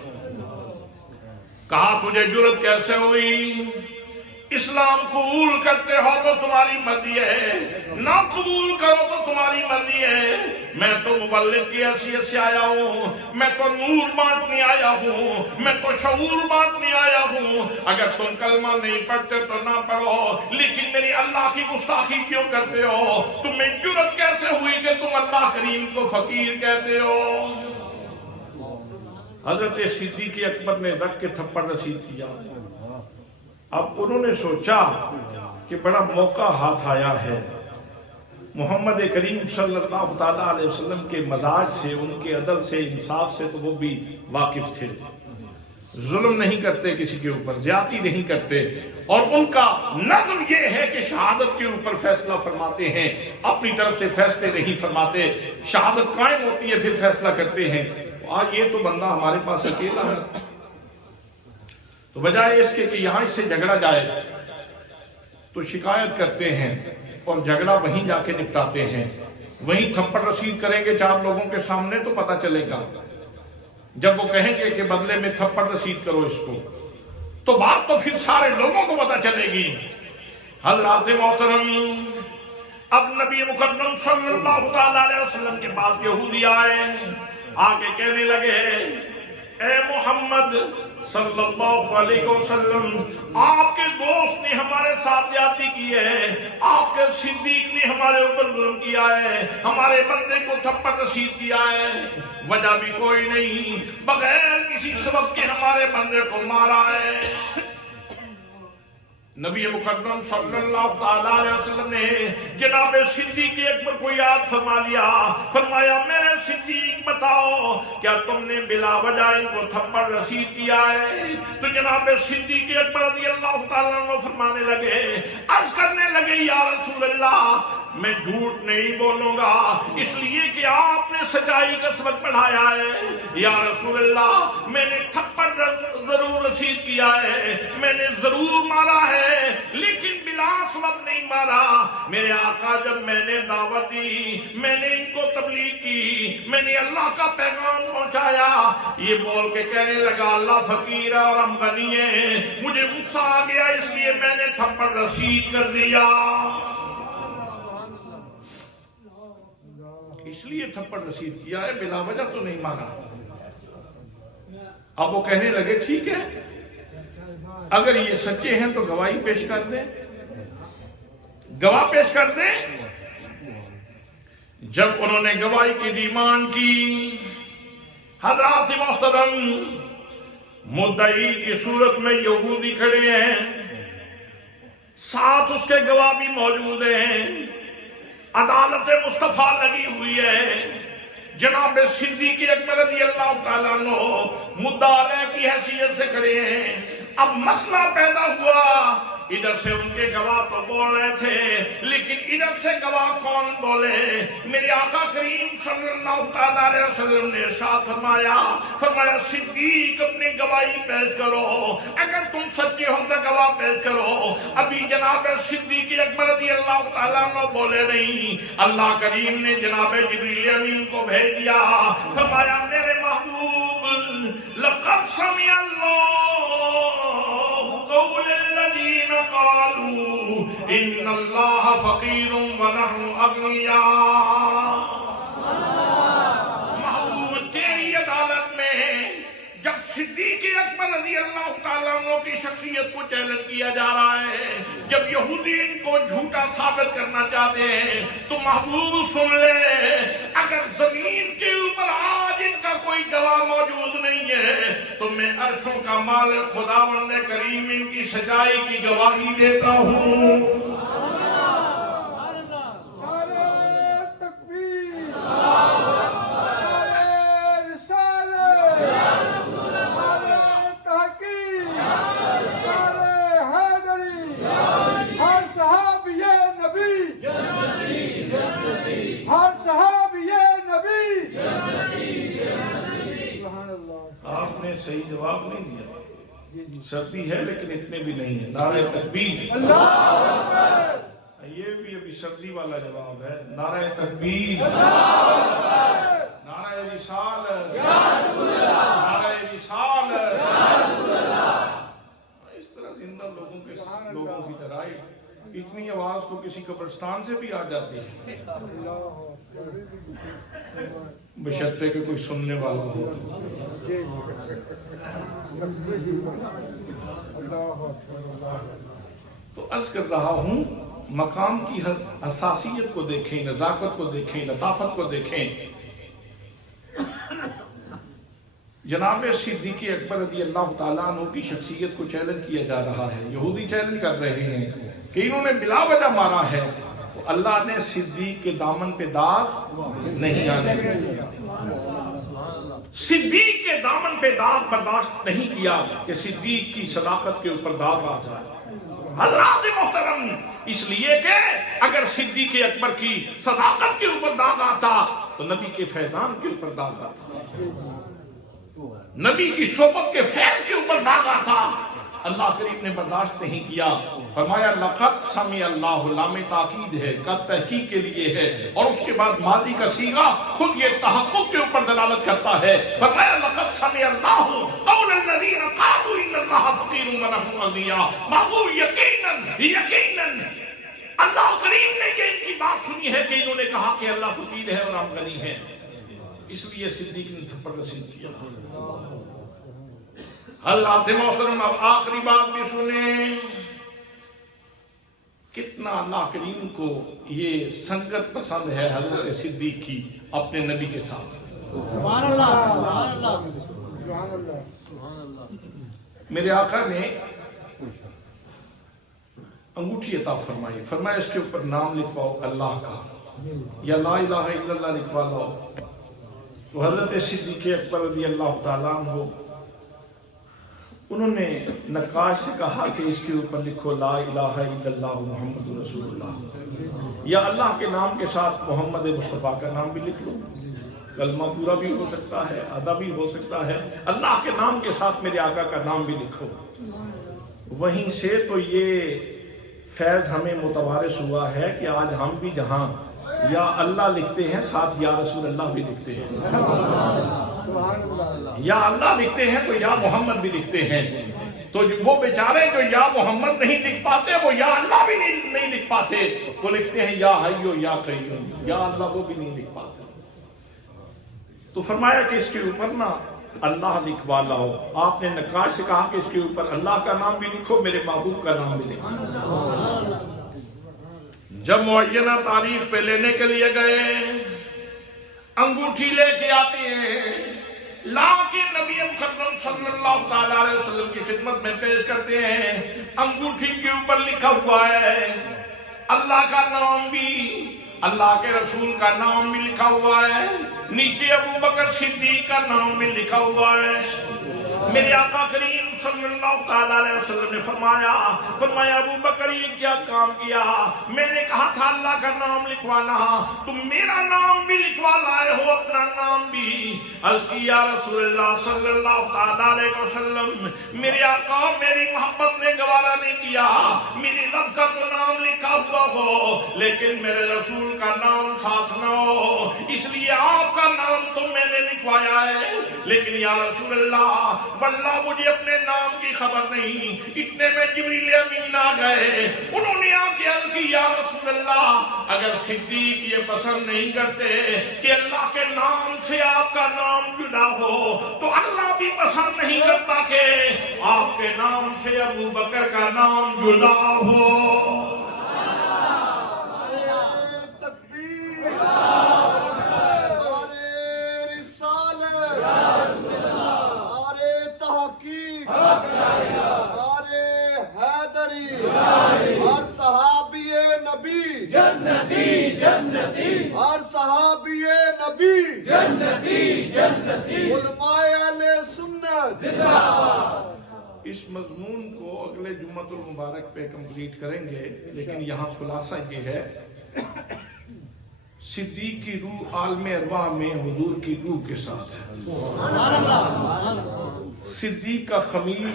کہا تجھے جرأت کیسے ہوئی؟ اسلام قبول کرتے ہو تو تمہاری مرضی ہے، نہ قبول کرو تو تمہاری مرضی ہے۔ میں تو مبلغ کی حیثیت سے آیا ہوں، میں تو نور بانٹنے آیا ہوں، میں تو شعور بانٹنے آیا ہوں۔ اگر تم کلمہ نہیں پڑھتے تو نہ پڑھو، لیکن میری اللہ کی گستاخی کیوں کرتے ہو؟ تمہیں جرأت کیسے ہوئی کہ تم اللہ کریم کو فقیر کہتے ہو؟ حضرت صدیق اکبر نے رکھ کے تھپڑ رسید کیا۔ اب انہوں نے سوچا کہ بڑا موقع ہاتھ آیا ہے، محمد کریم صلی اللہ تعالیٰ علیہ وسلم کے مزاج سے، ان کے عدل سے، انصاف سے تو وہ بھی واقف تھے، ظلم نہیں کرتے کسی کے اوپر، زیادتی نہیں کرتے، اور ان کا نظم یہ ہے کہ شہادت کے اوپر فیصلہ فرماتے ہیں، اپنی طرف سے فیصلے نہیں فرماتے، شہادت قائم ہوتی ہے پھر فیصلہ کرتے ہیں۔ آج یہ تو بندہ ہمارے پاس اکیلا ہے، تو بجائے اس کے کہ یہاں اس سے جھگڑا جائے تو شکایت کرتے ہیں اور جھگڑا وہیں جا کے نپٹاتے ہیں، وہیں تھپڑ رسید کریں گے 4 لوگوں کے سامنے تو پتہ چلے گا۔ جب وہ کہیں گے کہ بدلے میں تھپڑ رسید کرو اس کو، تو بات تو پھر سارے لوگوں کو پتہ چلے گی۔ حضرات محترم، اب نبی مکرم صلی اللہ تعالیٰ علیہ وسلم کے پاس یہودی آئے، آ کے کہنے لگے اے محمد صلی اللہ علیہ وسلم، آپ کے دوست نے ہمارے ساتھ زیادتی کی ہے، آپ کے صدیق نے ہمارے اوپر ظلم کیا ہے، ہمارے بندے کو تھپڑ رسید کیا ہے، وجہ بھی کوئی نہیں، بغیر کسی سبب کے ہمارے بندے کو مارا ہے۔ نبی مکرم صلی اللہ تعالیٰ علیہ وسلم نے جناب صدیق اکبر کو یاد فرما لیا، فرمایا میرے صدیق بتاؤ کیا تم نے بلا وجہ ان کو تھپڑ رسید کیا ہے؟ تو جناب صدیق اکبر رضی اللہ تعالیٰ عنہ فرمانے لگے، عرض کرنے لگے یا رسول اللہ میں جھوٹ نہیں بولوں گا اس لیے کہ آپ نے سچائی کا سبق پڑھایا ہے۔ یا رسول اللہ میں نے تھپڑ ضرور رسید کیا ہے، میں نے ضرور مارا ہے لیکن بلا سبب نہیں مارا۔ میرے آقا جب میں نے دعوت دی، میں نے ان کو تبلیغ کی، میں نے اللہ کا پیغام پہنچایا، یہ بول کے کہنے لگا اللہ فقیر ہے اور ہم غنی ہیں، مجھے غصہ آ گیا اس لیے میں نے تھپڑ رسید کر دیا، اس لیے تھپڑ رسید کیا ہے، بلا وجہ تو نہیں مارا۔ اب وہ کہنے لگے ٹھیک ہے اگر یہ سچے ہیں تو گواہی پیش کر دیں، گواہ پیش کر دیں۔ جب انہوں نے گواہی کی ڈیمانڈ کی، حضرات محترم مدعی کی صورت میں یہودی کھڑے ہیں، ساتھ اس کے گواہ بھی موجود ہیں، عدالت مصطفیٰ لگی ہوئی ہے، جناب صدیق اکبر رضی اللہ تعالیٰ عنہ مدعا علیہ کی حیثیت سے کھڑے ہیں۔ اب مسئلہ پیدا ہوا، ادھر سے ان کے گواہ تو بول رہے تھے لیکن ادھر سے گواہ کون بولے؟ میرے آقا کریم صلی اللہ تعالیٰ علیہ وسلم نے ارشاد فرمایا صدیق اپنی گواہی پیش کرو، اگر تم سچے ہو تو گواہ پیش کرو۔ ابھی جناب صدیق اکبر رضی اللہ تعالیٰ عنہ بولے نہیں، اللہ کریم نے جناب جبریل امین کو بھیج دیا، فرمایا میرے محبوب لقد سمع اللہ قول الذین قالوا ان اللہ فقیر ونحن اغنیاء۔ محبوب تیری عدالت میں جب صدیق اکبر رضی اللہ تعالیٰ عنہ کی شخصیت کو چیلنج کیا جا رہا ہے، جب یہودی ان کو جھوٹا ثابت کرنا چاہتے ہیں تو محبوب سن لے، اگر زمین کے اوپر آج ان کا کوئی گواہ موجود نہیں ہے تو میں عرشوں کا مالک خداوند کریم ان کی سچائی کی گواہی دیتا ہوں۔ آپ نے صحیح جواب نہیں دیا، سردی ہے لیکن اتنے بھی نہیں ہے، نعرہ تکبیر، یہ بھی ابھی سردی والا جواب ہے، نعرہ تکبیر، نعرہ رسالت، نعرہ رسالت، اس طرح زندہ لوگوں کی طرح اتنی آواز تو کسی قبرستان سے بھی آ جاتی ہے، بشرطے کہ کوئی سننے والا ہو۔ تو عرض کر رہا ہوں مقام کی حساسیت کو دیکھیں، نزاکت کو دیکھیں، لطافت کو دیکھیں۔ جناب صدیق اکبر رضی اللہ تعالیٰ عنہ کی شخصیت کو چیلنج کیا جا رہا ہے، یہودی چیلنج کر رہے ہیں کہ انہوں نے بلا وجہ مارا ہے، تو اللہ نے صدیق کے دامن پہ داغ نہیں آنے دیا، صدیق کے دامن پہ داغ برداشت نہیں کیا کہ صدیق کی صداقت کے اوپر داغ آ جائے۔ حضرات محترم، اس لیے کہ اگر صدیق اکبر کی صداقت کے اوپر داغ آتا تو نبی کے فیضان کے اوپر داغ آتا، نبی کی صحبت کے فیض کے اوپر داغ آتا۔ اللہ کریم نے برداشت نہیں کیا، فرمایا لقد سمع اللہ، لام تاکید ہے، قد تحقیق کے لیے ہے، اور اس کے بعد ماضی کا صیغہ خود یہ تحقق کے اوپر دلالت کرتا ہے، فرمایا لقد سمع اللہ قول الذین قالوا ان اللہ فقیر ونحن اغنیاء۔ محبوب یقیناً اللہ کریم نے یہ ان کی بات سنی ہے کہ انہوں نے کہا کہ اللہ فقیر ہے اور ہم غنی ہیں، اس لیے صدیق نے تھپڑ رسید کیا۔ حضرات محترم اب آخری بات بھی سنیں، کتنا اللہ کریم کو یہ سنگت پسند ہے حضرت صدیق کی اپنے نبی کے ساتھ۔ سبحان اللہ، سبحان اللہ، سبحان اللہ۔ میرے آقا نے انگوٹھی عطا فرمائی، فرمایا اس کے اوپر نام لکھواؤ اللہ کا، یا لا الہ الا اللہ لکھوا لو۔ تو حضرت صدیق اکبر رضی اللہ تعالیٰ عنہ انہوں نے نقاش سے کہا کہ اس کے اوپر لکھو لا الہ الا اللہ محمد رسول اللہ، یا اللہ کے نام کے ساتھ محمد مصطفیٰ کا نام بھی لکھ لو، کلمہ پورا بھی ہو سکتا ہے، آدھا بھی ہو سکتا ہے، اللہ کے نام کے ساتھ میرے آقا کا نام بھی لکھو۔ وہیں سے تو یہ فیض ہمیں متوارث ہوا ہے کہ آج ہم بھی جہاں یا اللہ لکھتے ہیں ساتھ یا رسول اللہ بھی لکھتے ہیں، یا اللہ لکھتے ہیں تو یا محمد بھی لکھتے ہیں۔ تو وہ بیچارے جو یا محمد نہیں لکھ پاتے وہ یا اللہ بھی نہیں لکھ پاتے، وہ لکھتے ہیں یا حیو یا قیوم، یا اللہ وہ بھی نہیں لکھ پاتے۔ تو فرمایا کہ اس کے اوپر نا اللہ لکھوا لاؤ۔ آپ نے نقاش سے کہا کہ اس کے اوپر اللہ کا نام بھی لکھو، میرے محبوب کا نام بھی لکھو۔ جب معینہ تاریخ پہ لینے کے لیے گئے، انگوٹھی لے کے آتے ہیں، لا کے نبی مکرم صلی اللہ تعالی علیہ وسلم کی خدمت میں پیش کرتے ہیں۔ انگوٹھی کے اوپر لکھا ہوا ہے اللہ کا نام بھی، اللہ کے رسول کا نام بھی لکھا ہوا ہے، نیچے ابو بکر صدیق کا نام بھی لکھا ہوا ہے۔ میرے آقا کریم صلی اللہ تعالی علیہ وسلم نے فرمایا ابو بکر یہ کیا کام کیا؟ میں نے کہا تھا اللہ کا نام لکھوانا، تم میرا نام بھی لکھوا لائے ہو، اپنا نام بھی۔ یا رسول اللہ صلی اللہ تعالی علیہ وسلم، میرے آقا میری محبت نے گوارا نہیں کیا میری رب کا تو نام لکھا ہوا ہو لیکن میرے رسول کا نام ساتھ نہ ہو، اس لیے آپ کا نام تو میں نے لکھوایا ہے، لیکن یا رسول اللہ واللہ مجھے اپنے نام کی خبر نہیں۔ اتنے میں جبریل امین آ گئے، انہوں نے آ کے عرض کی یا رسول اللہ اگر صدیق یہ پسند نہیں کرتے کہ اللہ کے نام سے آپ کا نام جڑا ہو تو اللہ بھی پسند نہیں کرتا کہ آپ کے نام سے ابو بکر کا نام جڑا ہو۔ ہر صحابی نبی جنتی جنتی، ہر صحابی نبی جنتی جنتی، علماء اہل سنت زندہ باد۔ اس مضمون کو اگلے جمعۃ المبارک پہ کمپلیٹ کریں گے، لیکن یہاں خلاصہ یہ ہے صدیق کی روح عالم ارواح میں حضور کی روح کے ساتھ ہے۔ صدیق کا خمیر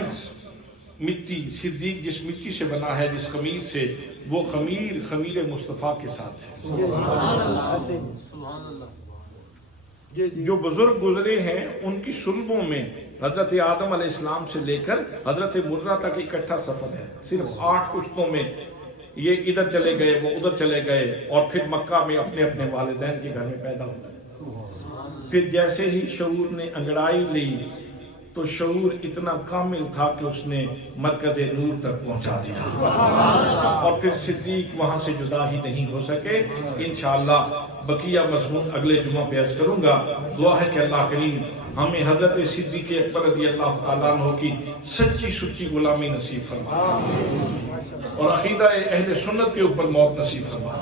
مٹی، صدیق جس مٹی سے بنا ہے جس خمیر سے، وہ خمیر مصطفیٰ کے ساتھ ہے۔ جو بزرگ گزرے ہیں ان کی سلبوں میں حضرت آدم علیہ السلام سے لے کر حضرت مرہ تک اکٹھا سفر ہے، صرف 8 کشتوں میں یہ ادھر چلے گئے وہ ادھر چلے گئے، اور پھر مکہ میں اپنے اپنے والدین کے گھر میں پیدا ہوئے۔ پھر جیسے ہی شعور نے انگڑائی لی تو شعور اتنا کامل تھا کہ اس نے مرکز نور تک پہنچا دیا، اور پھر صدیق وہاں سے جدا ہی نہیں ہو سکے۔ انشاءاللہ بقیہ مضمون اگلے جمعہ پہ عرض کروں گا۔ دعا ہے کہ اللہ کریم ہمیں حضرت صدیق اکبر رضی اللہ تعالیٰ عنہ کی سچی سچی غلامی نصیب فرمائے اور عقیدہ اہل سنت کے اوپر موت نصیب فرمائے۔